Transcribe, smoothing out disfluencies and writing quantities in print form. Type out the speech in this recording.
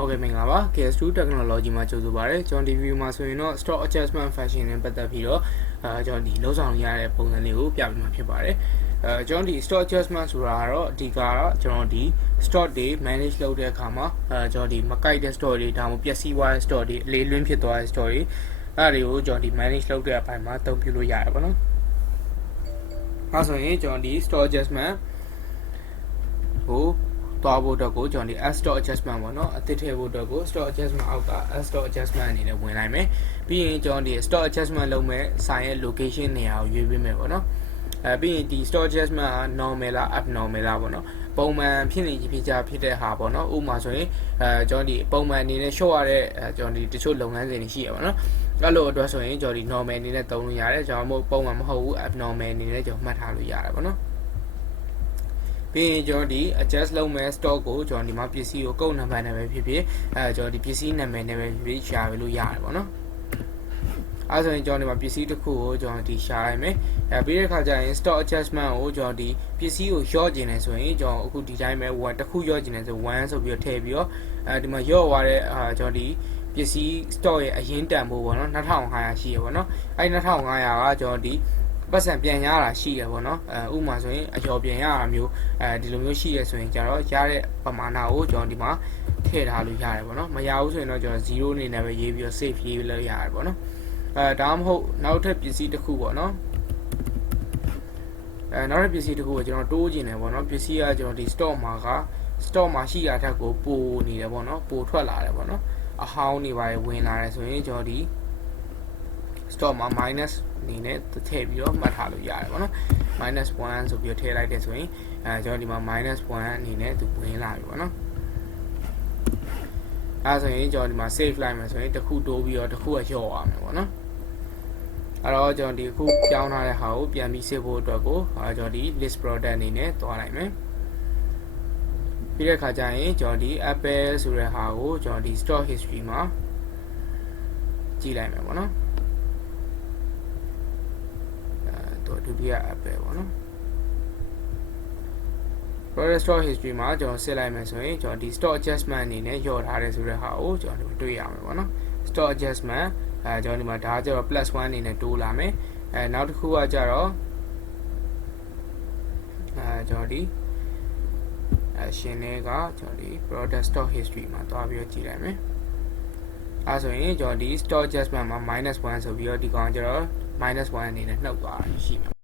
ဟုတ်ကဲ့မင်္ဂလာပါ KS2 Technology မှာကြိုဆိုပါရစေကျွန်တော်ဒီ view မှာဆိုရင်တော့ stock adjustment function နဲ့ပတ်သက်ပြီးတော့ကျွန်တော်ဒီလုံးဆောင်ရတဲ့ပုံစံလေးကိုပြပြမှာဖြစ်ပါတယ်ကျွန်တော်ဒီ stock adjustment ဆိုတာကတော့အဓိကတော့ကျွန်တော်ဒီ stock တွေ manage လုပ်တဲ့အခါမှာကျွန်တော်ဒီမကိုက်တဲ့ stock တွေဒါမှမဟုတ်ပျက်စီးသွားတဲ့ stock တွေအလေးလွင့်ဖြစ်သွားတဲ့ stock တွေအဲ့တွေကိုကျွန်တော်ဒီ manage လုပ်တဲ့အပိုင်းမှာအသုံးပြုလို့ရတယ်ပေါ့နော်အဲဆိုရင်ကျွန်တော်ဒီ stock adjustment ကိုသွားဖို့တော့ကိုကျွန်တော်ဒီ stock adjustment ပေါ့နော်အသစ်ထည့်ဖို့တော့ကို stock adjustment အောက်က stock adjustment အနေနဲ့ဝင်လိုက်မယ်ပြီးရင်ကျွန်တော်ဒီ stock adjustment လုပ်မဲ့ဆိုင်ရဲ့ location နေရာကိုရွေးပေးမယ်ပေါ့နော်ပြီးရင်ဒီ stock adjustment ဟာ normal လား abnormal လားပေါ့နော်ပုံမှန်ဖြစ်နေဖြစ်ကြဖြစ်တဲ့ဟာပေါ့နော်ဥပမာဆိုရင်ကျွန်တော်ဒီပုံမှန်အနေနဲ့ show ရတဲ့ကျွန်တော်ဒီတချို့လုပ်ငန်းစဉ်တွေရှိရပါတော့အဲ့လိုအတွက်ဆိုရင်ကျွန်တော်ဒီ normal အနေနဲ့သုံးလို့ရတယ်ကျွန်တော်ပုံမှန်မဟုတ်ဘူး abnormal အနေနဲ့ကျွန်တော်မှတ်ထားလို့ရတယ်ပေါ့နော်ပြီးရင်ကျွန်တော်ဒီ adjust လုပ်မဲ့ stock ကိုကျွန်တော်ဒီမှာပစ္စည်းကိုကုတ်နံပါတ်နဲ့ပဲဖြစ်ဖြစ်ကျွန်တော်ဒီပစ္စည်းနာမည်နဲ့ပဲဖြစ်ဖြစ်ရှာပေးလို့ရတယ်ပေါ့နော်အဲဆိုရင်ကျွန်တော်ဒီမှာပစ္စည်းတစ်ခုကိုကျွန်တော်ဒီရှာလိုက်မယ်ပြီးတဲ့အခါကျရင် stock adjustment ကိုကျွန်တော်ဒီပစ္စည်းကိုရော့ကျင်နေဆိုရင်ကျွန်တော်အခုဒီတိုင်းပဲ1တစ်ခုရော့ကျင်နေဆို1ဆိုပြီးတော့ထည့်ပြီးတော့ဒီမှာရော့သွားတဲ့ကျွန်တော်ဒီပစ္စည်း stock ရဲ့အရင်တန်ဖို့ပေါ့နော်2500ရှိရပေါ့နော်အဲ2500ကကျွန်တော်ဒီပတ်စံပြန်ရတာရှိရပေါ့နော်ဥပမာဆိုရင်အကျော်ပြန်ရတာမျိုးဒီလိုမျိုးရှိရဆိုရင်ကျတော့ရတဲ့ပမာဏကိုကျွန်တော်ဒီမှာထည့်ထားလို့ရတယ်ပေါ့နော်မရဘူးဆိုရင်တော့ကျွန်တော်0အနေနဲ့ပဲရေးပြီးတော့ save ရေးလို့ရတယ်ပေါ့နော်ဒါမှမဟုတ်နောက်ထပ်ပစ္စည်းတစ်ခုပေါ့နော်နောက်ထပ်ပစ္စည်းတစ်ခုကိုကျွန်တော်တိုးကျင်တယ်ပေါ့နော်ပစ္စည်းကကျွန်တော်ဒီ stock မှာရှိတာထက်ကိုပိုနေတယ်ပေါ့နော်ပိုထွက်လာတယ်ပေါ့နော်အဟောင်းနေပါရဝင်လာတယ်ဆိုရင်ကျွန်တော်ဒီ stock မှာ minus အနေနဲ့ထည့်ပြီးတော့မှတ်ထားလို့ရတယ်ပေါ့နော် -1 ဆိုပြီးတော့ထည့်လိုက်တဲ့ဆိုရင်ကျွန်တော်ဒီမှာ -1 အနေနဲ့သူဝင်လာပြီပေါ့နော်အဲဆိုရင်ကျွန်တော်ဒီမှာ save လိုက်မယ်ဆိုရင်တစ်ခုတိုးပြီးတော့တစ်ခုကလျော့သွားမယ်ပေါ့နော်အဲ့တော့ကျွန်တော်ဒီခုပြောင်းထားတဲ့ဟာကိုပြန်ပြီး save ဖို့အတွက်ကိုကျွန်တော်ဒီ list product အနေနဲ့တွားလိုက်မယ်ပြီးတဲ့အခါကျရင်ကျွန်တော်ဒီ apple ဆိုတဲ့ဟာကိုကျွန်တော်ဒီ stock history မှာကြည့်လိုက်မယ်ပေါ့နော်ဒုတိယ app ပဲပေါ့နော် product stock history မှာကျွန်တော်စစ်လိုက်မယ်ဆိုရင်ကျွန်တော်ဒီ stock adjustment အနေနဲ့ရော့ထားတယ်ဆိုတဲ့ဟာကိုကျွန်တော်တွေ့ရမှာပေါ့နော် stock adjustment ကျွန်တော်ဒီမှာဒါကျတော့ +1 အနေနဲ့တိုးလာမယ်နောက်တစ်ခုကကျတော့ကျွန်တော်ဒီရှင်တွေကကျွန်တော်ဒီ product stock history မှာတွားပြီးတော့ကြည့်လိုက်မယ်အဲဆိုရင်ကျွန်တော်ဒီ stock adjustment မှာ -1 ဆိုပြီးတော့ဒီကောင်ကျတော့-1 အနေနဲ့နှုတ်သွားရှိမှာ